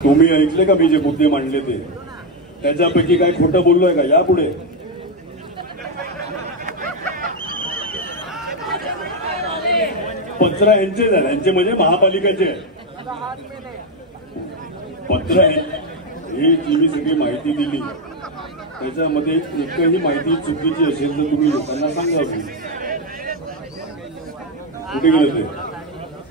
तुम्ही ऐकले का मी जे मुद्दे मांडले ते त्याच्यापैकी काय खोटं बोललोय का? यापुढे पत्र यांचे झाले, यांचे म्हणजे महापालिकेचे पत्र ही जी मी सगळी माहिती दिली त्याच्यामध्ये एकही माहिती चुकीची असेल तर तुम्ही लोकांना सांगावी. कुठे गेलं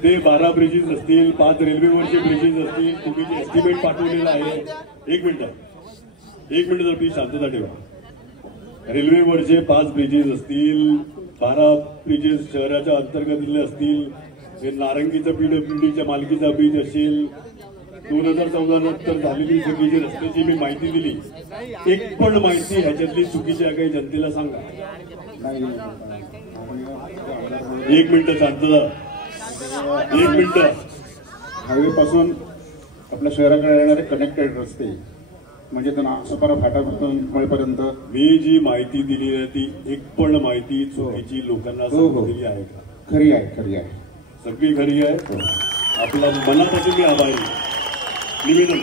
ते 12 ब्रिजेस असतील, 5 रेल्वेवरचे ब्रिजेस असतील, तुम्ही जे एस्टिमेट पाठवलेलं आहे. एक मिनिट जर प्लीज शांतता ठेवा. रेल्वेवरचे 5 ब्रिजेस असतील, 12 ब्रिजेस शहराच्या अंतर्गतले असतील, हे नारंगीचं पीडब्ल्यूडीच्या मालकीचा ब्रिज असेल, 2014 नंतर झालेली सगळी जी रस्त्याची मी माहिती दिली, एक पण माहिती ह्याच्यातली चुकीची आहे काही जनतेला सांगा. एक मिनिट शांतता. एक मिनिट. हायवे पासून आपल्या शहराकडे येणारे कनेक्टेड रस्ते म्हणजे नागसपारा फाटापर्यंत मी जी माहिती दिली आहे ती एक पण माहिती चुकीची लोकांना दिली आहे का? खरी आहे. सगळी खरी आहे. आपला मनापासून मी आभारी. निवेदन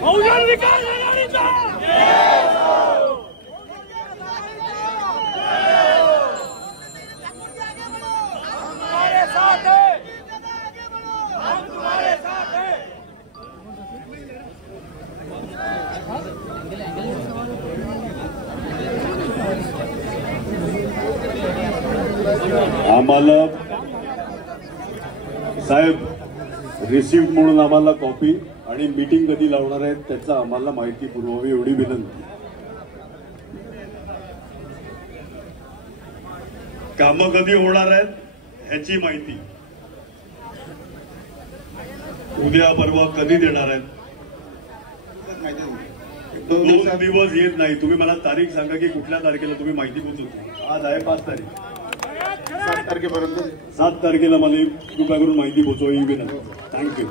बहुजन विकास आघाडीचा हमारे साथ है, हम तुम्हारे साथ है. आम्हाला साहेब रिसिव्ह म्हणून आम्हाला कॉपी आणि मीटिंग कधी लावणार आहेत त्याचा आम्हाला माहिती पुरवावी एवढी विनंती. कामं कधी होणार आहेत ह्याची माहिती उद्या परवा कधी देणार आहेत? 2 दिवस येत नाही. तुम्ही मला तारीख सांगा की कुठल्या तारखेला तुम्ही माहिती पोहोचवता. आज आहे 5 तारीख. 7 तारखेपर्यंत 7 तारखेला मला कृपया करून माहिती पोहोचवा ही विनंती. थँक्यू.